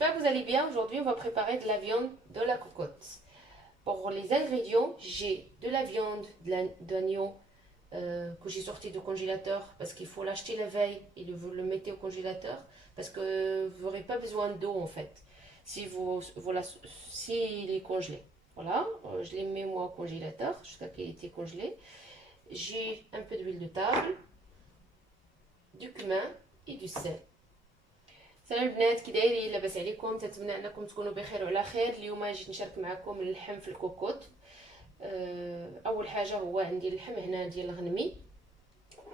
J'espère que vous allez bien. Aujourd'hui, on va préparer de la viande de la cocotte. Pour les ingrédients, j'ai de la viande d'agneau que j'ai sorti du congélateur parce qu'il faut l'acheter la veille et vous le mettez au congélateur parce que vous n'aurez pas besoin d'eau en fait si il est congelé. Voilà, je les mets moi au congélateur jusqu'à qu'il était congelé. J'ai un peu d'huile de table, du cumin et du sel. سلام البنات، كي دايرين؟ لاباس عليكم؟ نتمنى انكم تكونوا بخير وعلى خير. اليوم جيت نشارك معكم اللحم في الكوكوت. اول حاجه هو عندي اللحم هنا ديال الغنمي،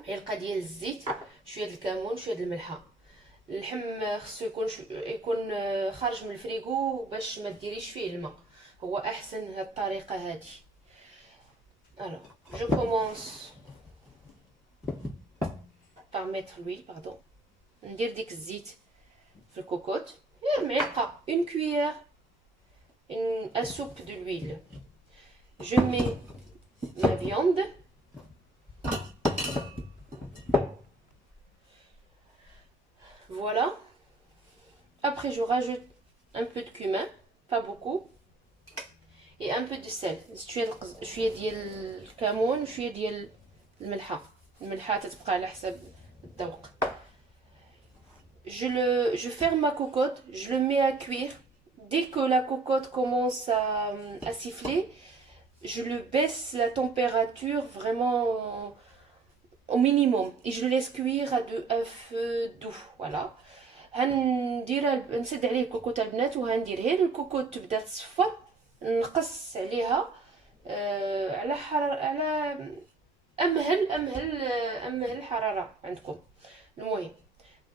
معلقه ديال الزيت، شويه ديال الكمون، شويه ديال الملحه. اللحم خصو يكون خارج من الفريغو باش ما ديريش فيه الماء، هو احسن هاد الطريقه هادي. الوغ جو كومونس par mettre l'huile, pardon. ندير ديك الزيت في الكوكوت، غير معلقه، une cuillère, un soupe de l'huile. Je mets ma viande. Voilà. Après je rajoute un peu de cumin, pas beaucoup, et un peu de sel. شويه ديال الكمون وشويه ديال الملحه تتبقى على حسب الذوق. Je ferme ma cocotte, je le mets à cuire. Dès que la cocotte commence à siffler, je le baisse la température vraiment au minimum et je le laisse cuire à feu doux. Voilà. نسد عليه الكوكوط البنات وهندير غير الكوكوط تبدا تصفى، نقص عليها على على امهل الحراره عندكم. المهم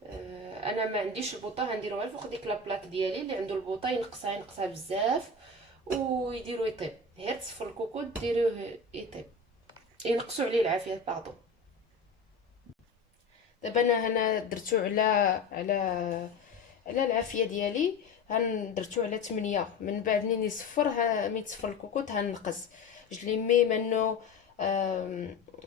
انا ما عنديش البوطه، غنديرو غير فوق ديك لابلاك ديالي. اللي عنده البوطه ينقصها بزاف ويديرو يطيب. غير تصفر الكوكوط ديروه يطيب، ينقصوا عليه العافيه باردون. دابا انا هنا درتو على العافيه ديالي، درتو على 8. من بعد منين يصفر ملي تصفر الكوكوط هنقص. Je les mets maintenant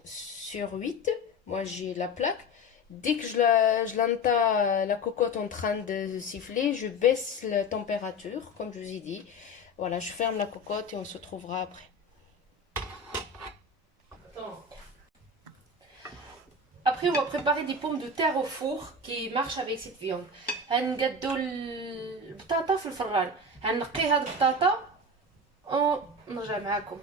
sur 8. Moi j'ai la plaque. Dès que je l'entends la cocotte en train de siffler, je baisse la température, comme je vous ai dit. Voilà, je ferme la cocotte et on se retrouvera après. Après, on va préparer des pommes de terre au four qui marchent avec cette viande. هنقدو البطاطا في الفران، هنقي هاد البطاطا ونرجع معاكم.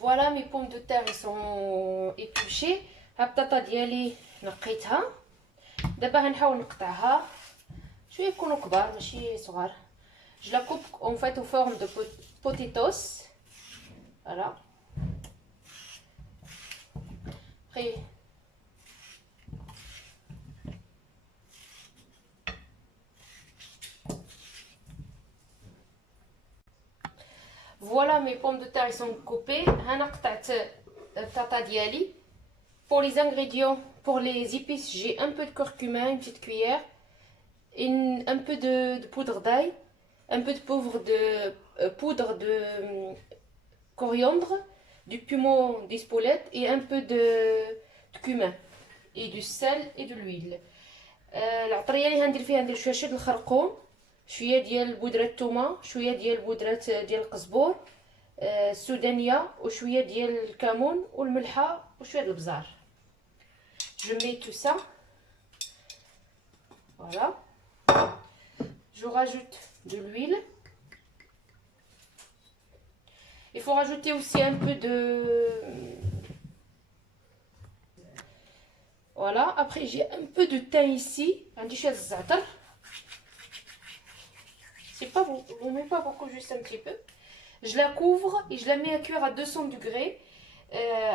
Voilà, mes pommes de terre ils sont épluchées. البطاطا ديالي نقيتها، دابا هنحاول نقطعها شويه يكونوا كبار ماشي صغار. Je la coupe en fait en forme de potatoes. Voilà. Après voilà, mes pommes de terre ils sont coupées. هنا قطعت البطاطا ديالي. Pour les ingrédients, pour les épices, j'ai un peu de curcuma, une petite cuillère, un peu de poudre d'ail, un peu de poudre de coriandre, du piment d'Espelette et un peu de cumin et du sel et de l'huile. العطريه اللي هندير فيها ندير شويه شد الخرقوم، شويه ديال بودره الثومه، شويه ديال بودره ديال القزبور السودانيه، وشويه ديال الكمون والملحه وشويه ديال البزار. Je mets tout ça. Voilà. Je rajoute de l'huile. Il faut rajouter aussi un peu de... Voilà. Après, j'ai un peu de thym ici. C'est pas beaucoup, même pas beaucoup, juste un petit peu. Je la couvre et je la mets à cuire à 200 degrés.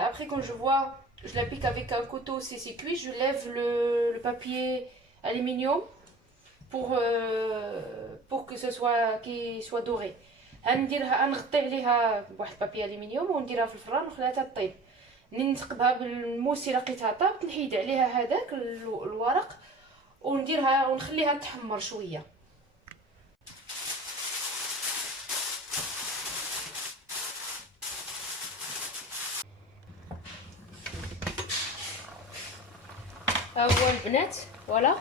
Après, quand je vois... Je la pique avec un couteau si c'est cuit. Je lève le papier aluminium pour que ce soit doré. نغطي عليها بواحد بابي الومنيوم ونديرها في الفران ونخليها تطيب. منين نثقبها بالموس اللي لقيتها طابت نحيد عليها هذاك الورق ونديرها ونخليها تحمر شويه. ها هو البنات، فوالا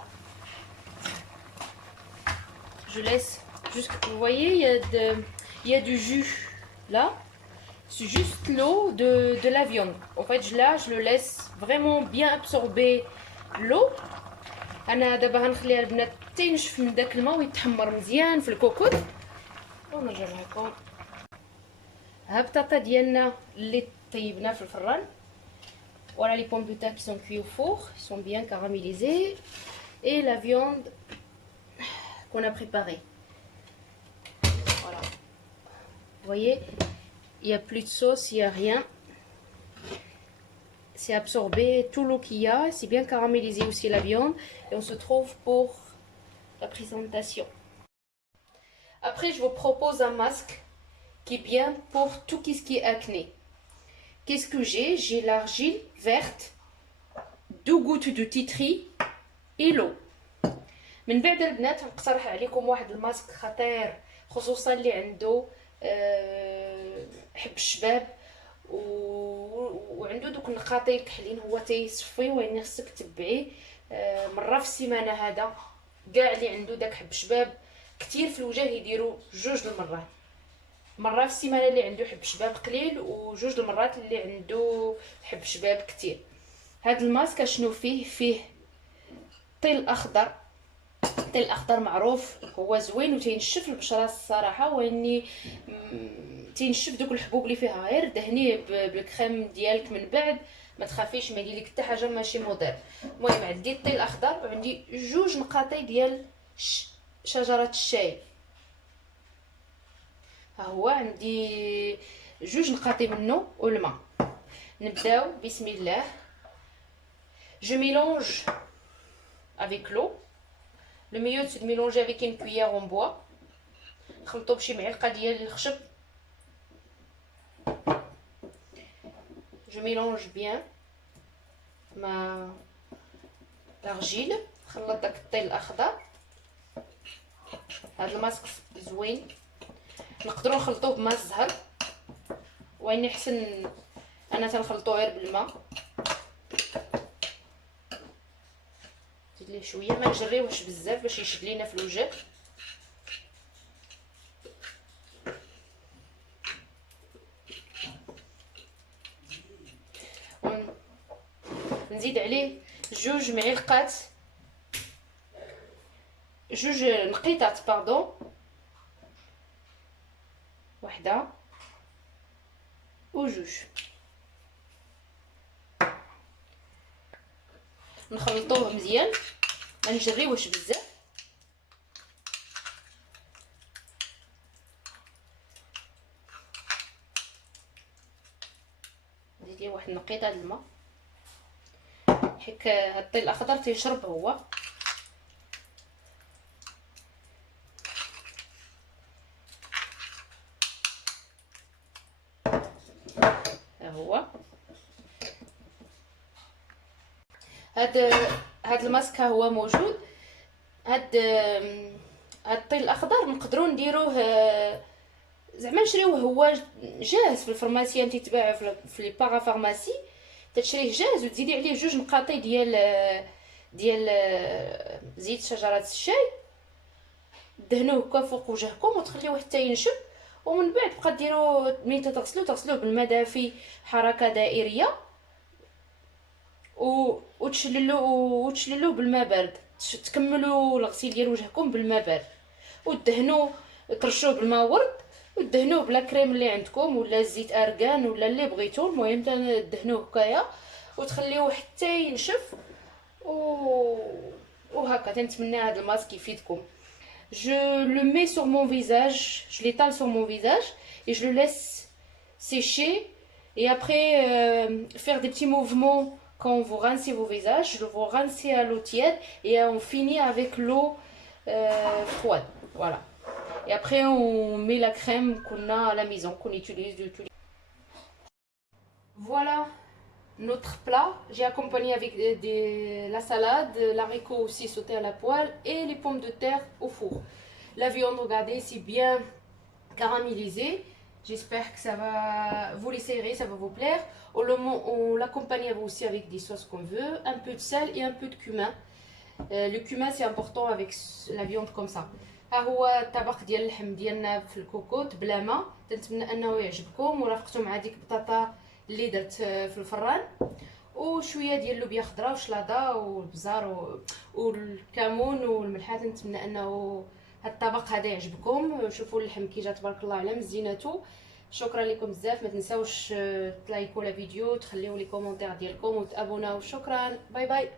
je laisse juste, vous voyez, il y a du jus là. C'est juste l'eau de la viande. En fait, là, je le laisse vraiment bien absorber l'eau. انا دابا غنخليها البنات حتى ينشف من داك الماء ويتحمر مزيان في الكوكوط ونرجع لكم. ها البطاطا ديالنا اللي طيبنا في الفران. Voilà les pommes de terre qui sont cuits au four, ils sont bien caramélisés et la viande qu'on a préparée. Voilà. Vous voyez, il n'y a plus de sauce, il n'y a rien. C'est absorbé tout l'eau qu'il y a, c'est bien caramélisé aussi la viande et on se trouve pour la présentation. Après, je vous propose un masque qui est bien pour tout ce qui est acné. Qu'est-ce que j'ai? J'ai l'argile verte, 2 gouttes de tea tree et l'eau. من بعد البنات نقترح عليكم واحد الماسك خطير خصوصا اللي عنده حب الشباب وعنده دوك النقاطي الكحلين هو تيصفي ويعني خصك تبعيه مره في السيمانه. هذا كاع اللي عنده داك حب شباب كتير في الوجه يديروا 2 المرات، مره في السيمانه اللي عنده حب شباب قليل و2 المرات اللي عنده حب شباب كتير. هذا الماسك شنو فيه طيل اخضر. الطيل الاخضر معروف هو زوين وتينشف البشره الصراحه، واني تينشف دوك الحبوب اللي فيها. غير دهنيه بالكريم ديالك من بعد ما تخافيش، ما يدير لك حتى حاجه ماشي مضر. المهم عندي الطيل الاخضر وعندي 2 نقاطي ديال شجره الشاي. ها هو عندي 2 نقاطي منه والماء. نبداو بسم الله. Je mélange avec l'eau. Le mieux c'est de mélanger avec une cuillère en bois. نخلطو بشي معلقه ديال الخشب. Je mélange bien l'argile. خلط داك الطيل الاخضر. هذا الماسك زوين، نقدروا نخلطوه بماء الزهر، واني احسن انا تنخلطو غير بالماء. نزيد ليه شويه، ما نجريوهش بزاف باش يشد لينا في الوجه. نزيد عليه 2 معلقات 2 نقيطات باردون، وحده و2. نخلطوه مزيان، ما نجريوهش بزاف. نزيد ليه واحد النقيطه د الماء حيت هاد الطيل الاخضر تيشرب هو. ها هو هاد الماسك ها هو موجود. هاد الطيل الاخضر نقدروا نديروه زعما نشريوه هو جاهز في الفارماسيان، تيتباع في لي باغا فارماسي. تشريه جاهز وتزيدي عليه 2 نقاطي ديال زيت شجره الشاي، دهنوه هكا فوق وجهكم وتخليوه حتى ينشف. ومن بعد بقى ديروا ملي تغسلوه بالماء دافي حركه دائريه وتشللوه بالماء بارد. تكملوا الغسيل ديال وجهكم بالماء بارد ودهنوه، ترشوه بالماء ورد ودهنوه بلا كريم اللي عندكم ولا زيت ارغان ولا اللي بغيتو. المهم تدهنوه هكايا وتخليوه حتى ينشف وهكا. تنتمنى هذا الماسك يفيدكم. Je le mets sur mon visage, je l'étale sur mon visage et je le laisse sécher. Et après faire des petits mouvements quand vous rincez vos visages, vous rincez à l'eau tiède et on finit avec l'eau froide. Voilà. Et après on met la crème qu'on a à la maison, qu'on utilise de tous les... Voilà notre plat. J'ai accompagné avec la salade, l'haricot aussi sauté à la poêle et les pommes de terre au four. La viande, regardez, c'est bien caramélisé. J'espère que ça va vous l'essayer, ça va vous plaire. On l'accompagne aussi avec des sauces qu'on veut, un peu de sel et un peu de cumin. Le cumin c'est important avec la viande comme ça. ها هو الطبق ديال اللحم ديالنا في الكوكوط بلا ما. كنتمنى انه يعجبكم، ورافقته مع ديك البطاطا اللي درت في الفران، وشويه ديال اللوبيا خضراء وشلاضه والبزار والكمون والملحه. نتمنى انه هاد الطبق هذا يعجبكم. شوفوا اللحم كي جا تبارك الله على مزينته. شكرا لكم بزاف، ما تنساوش تلايكوا الفيديو، تخليو لي كومونتير ديالكم وتابوناو. شكرا، باي باي.